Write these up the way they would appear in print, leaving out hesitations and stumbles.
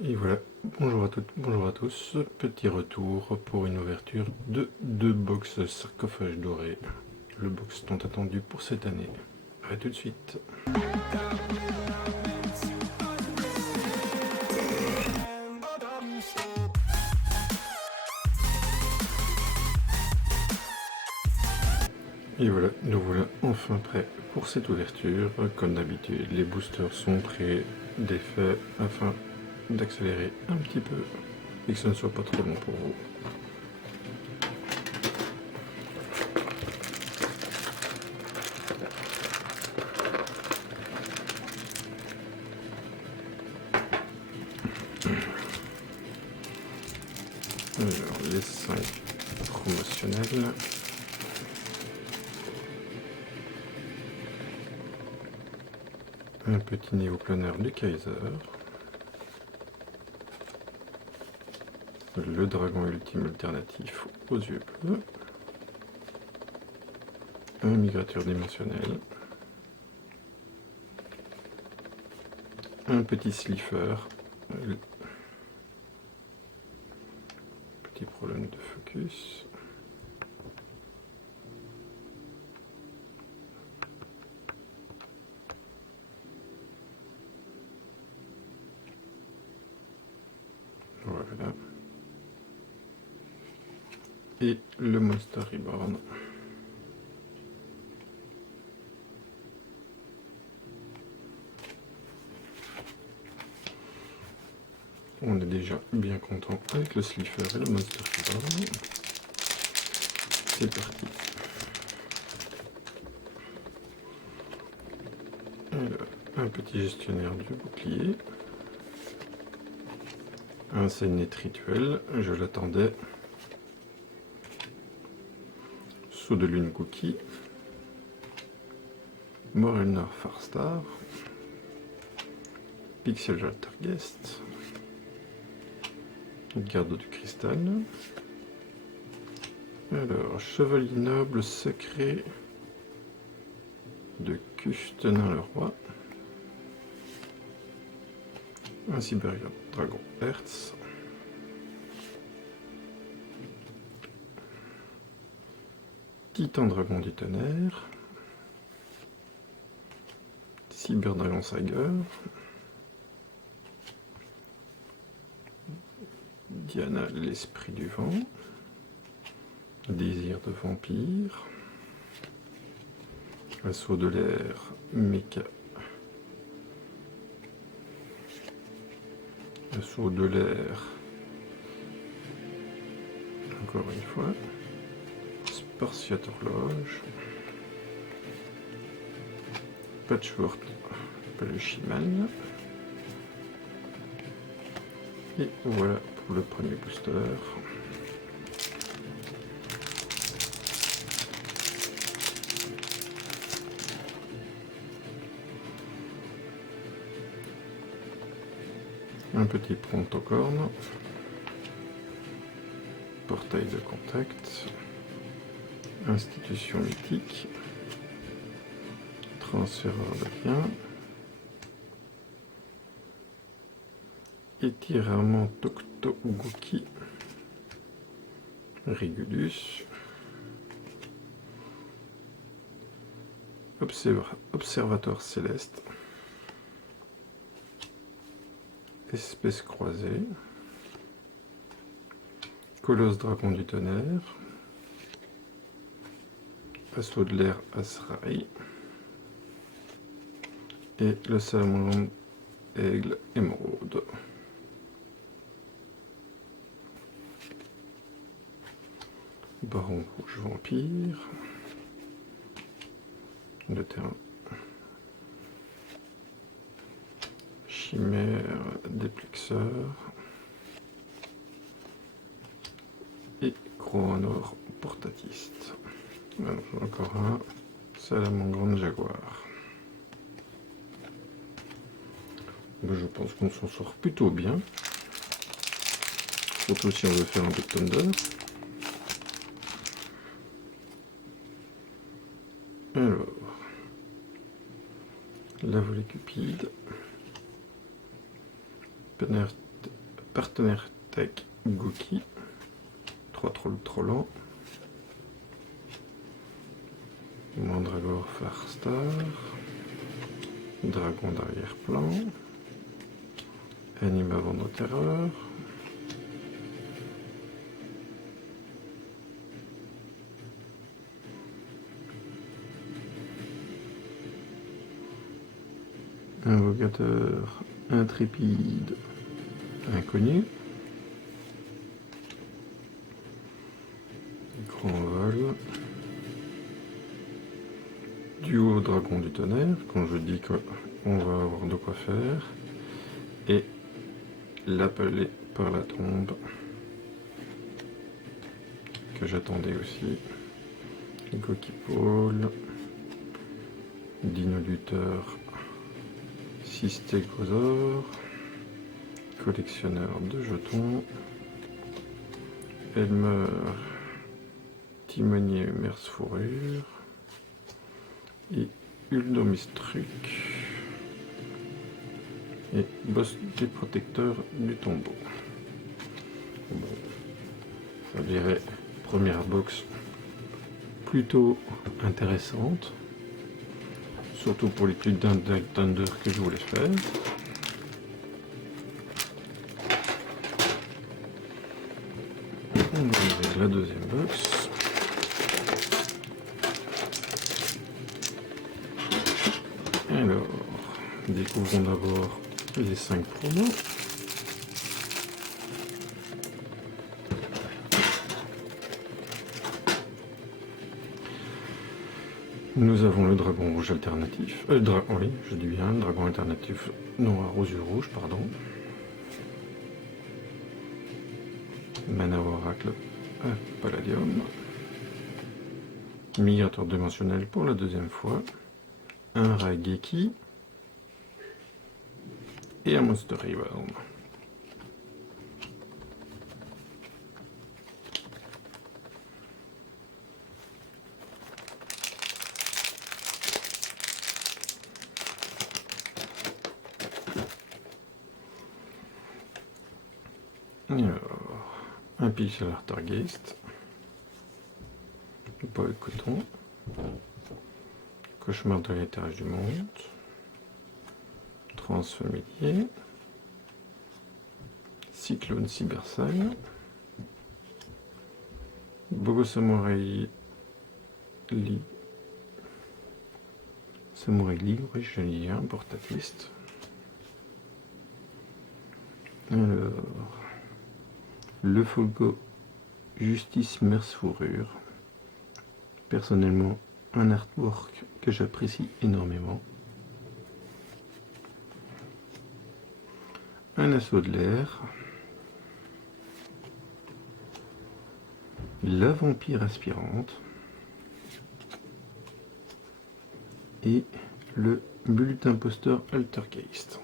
Et voilà, bonjour à toutes, bonjour à tous, petit retour pour une ouverture de deux box sarcophages dorés, le box tant attendu pour cette année. A tout de suite. Et voilà, nous voilà enfin prêts pour cette ouverture. Comme d'habitude, les boosters sont prêts d'effet afin d'accélérer un petit peu et que ce ne soit pas trop long pour vous. Alors, les 5 promotionnels. Un petit néoplaneur du Kaiser. Le dragon ultime alternatif aux yeux bleus. Un migrateur dimensionnel. Un petit slipher. Petit problème de focus. Voilà. Et le Monster Reborn. On est déjà bien content avec le Slipher et le Monster Reborn. C'est parti. Alors, un petit gestionnaire du bouclier. Un Sénète rituel, je l'attendais. Saut de lune cookie. Morelnor Farstar. Pixel Targest. Garde du cristal. Alors, chevalier noble secret de Custenin le roi. Un Siberian Dragon Hertz. Titan Dragon du tonnerre. Cyber Dragon Sager. Diana l'esprit du vent. Désir de vampire. Assaut de l'air Mecha. Assaut de l'air. Encore une fois. Spartiate horloge. Patchwork Peluchiman. Et voilà pour le premier booster. Un petit Prontocorne. Portail de contact. Institution mythique. Transféreur de liens. Étirement Toktoguki. Rigulus. Observatoire céleste. Espèce croisée. Colosse dragon du tonnerre. Assaut de l'air Asraï. Et le salamandre aigle émeraude. Baron rouge vampire. Le terrain. Chimère déplexeur. Et Chroanor portatiste. Alors, encore un salamandre jaguar. Je pense qu'on s'en sort plutôt bien. Surtout si on veut faire un Big Thunder. Alors, la volée cupide. partenaire tech Goki, 3 trolls trollants, Mandragore Farstar, Dragon d'arrière-plan, Anima Vendre Terreur, Invocateur intrépide inconnu, Grand vol, duo dragon du tonnerre, quand je dis qu'on va avoir de quoi faire, et l'appelé par la tombe, que j'attendais aussi, Gokipole, Dino Lutteur, Stégosaure, collectionneur de jetons, Elmer, Timonier Merce Fourrure et Uldomistruc et boss des protecteurs du tombeau. Bon, ça dirait première box plutôt intéressante, surtout pour l'étude d'un Deck Thunder que je voulais faire. On va ouvrir la deuxième box. Alors, découvrons d'abord les 5 promos. Nous avons le dragon rouge alternatif. Oui, je dis bien, le dragon alternatif noir aux yeux rouges, pardon. Mana Oracle Palladium. Migrateur dimensionnel pour la deuxième fois. Un Raigeki. Et un Monster Reborn. Alors, un Pixel Artergeist, Boy Coton, Cauchemar de l'étage du monde, Transfamilier, Cyclone Cybersal, Bogo Samurai Lee, oui, je lis un portatiste. Alors, le Folgo Justice Merce Fourrure. Personnellement, un artwork que j'apprécie énormément. Un assaut de l'air. La vampire aspirante. Et le bulletin imposteur Altergeist.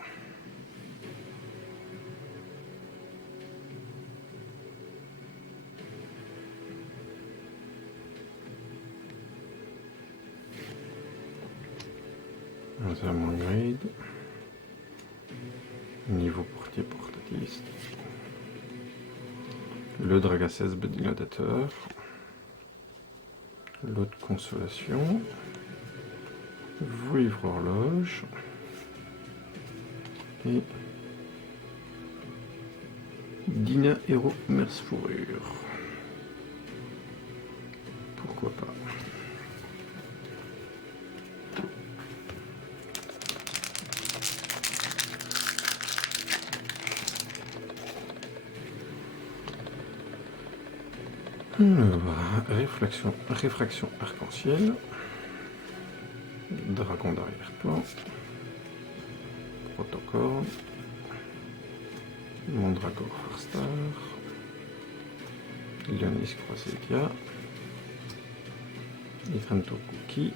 Un Amon Grade. Niveau portier portatiste. Le Dragacès Gladiateur. Lot de consolation. Vouivre horloge. Et Dina Héros Merce Fourrure. Pourquoi pas. Réfraction arc-en-ciel, dragon d'arrière-plan, protocole, Mandragore Farstar, Leonis Croisetia, Itrento Cookie,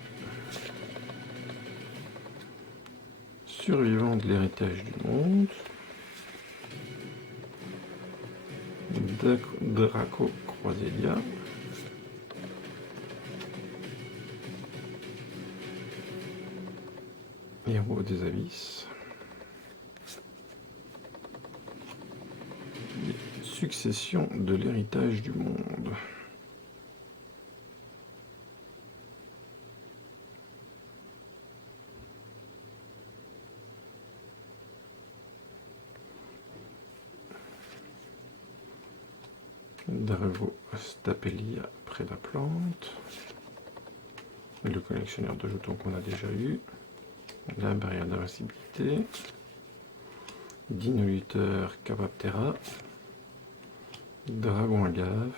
survivant de l'héritage du monde, Draco Croiselia, Héros des abysses, les successions de l'héritage du monde. Darvo Stapelia près de la plante. Le collectionneur de jetons qu'on a déjà eu. La barrière d'invincibilité. Dinoluteur Capaptera. Dragon agave.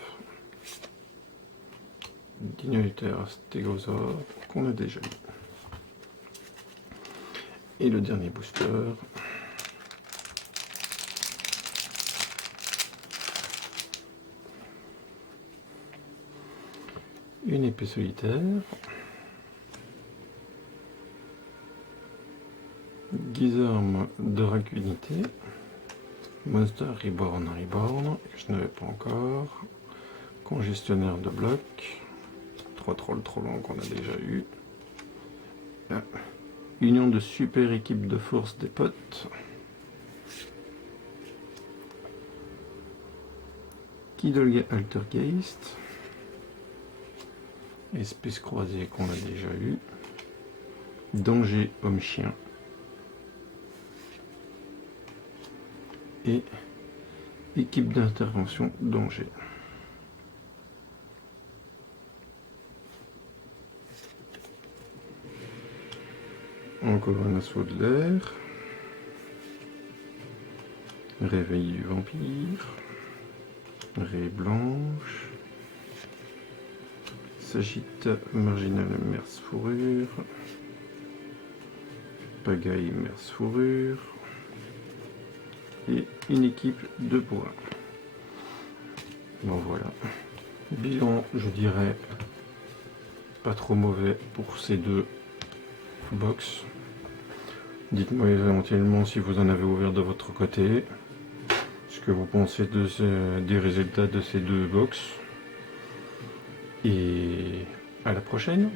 Dinoluteur Stégosaure qu'on a déjà eu. Et le dernier booster. Une épée solitaire. Gizorm Draculité. Monster Reborn, que je n'avais pas encore. Congestionnaire de blocs. 3 trolls trop longs qu'on a déjà eu. Union de super équipe de force des potes. Kidolga Altergeist. Espèce croisée qu'on a déjà eu. Danger homme-chien. Et équipe d'intervention danger. Encore un assaut de l'air. Réveil du vampire. Raie blanche. S'agite marginal merce fourrure. Pagaille merce fourrure. Et une équipe de bois. Bon voilà. Bilan, je dirais, pas trop mauvais pour ces deux box. Dites-moi éventuellement si vous en avez ouvert de votre côté, ce que vous pensez des résultats de ces deux box. Et à la prochaine.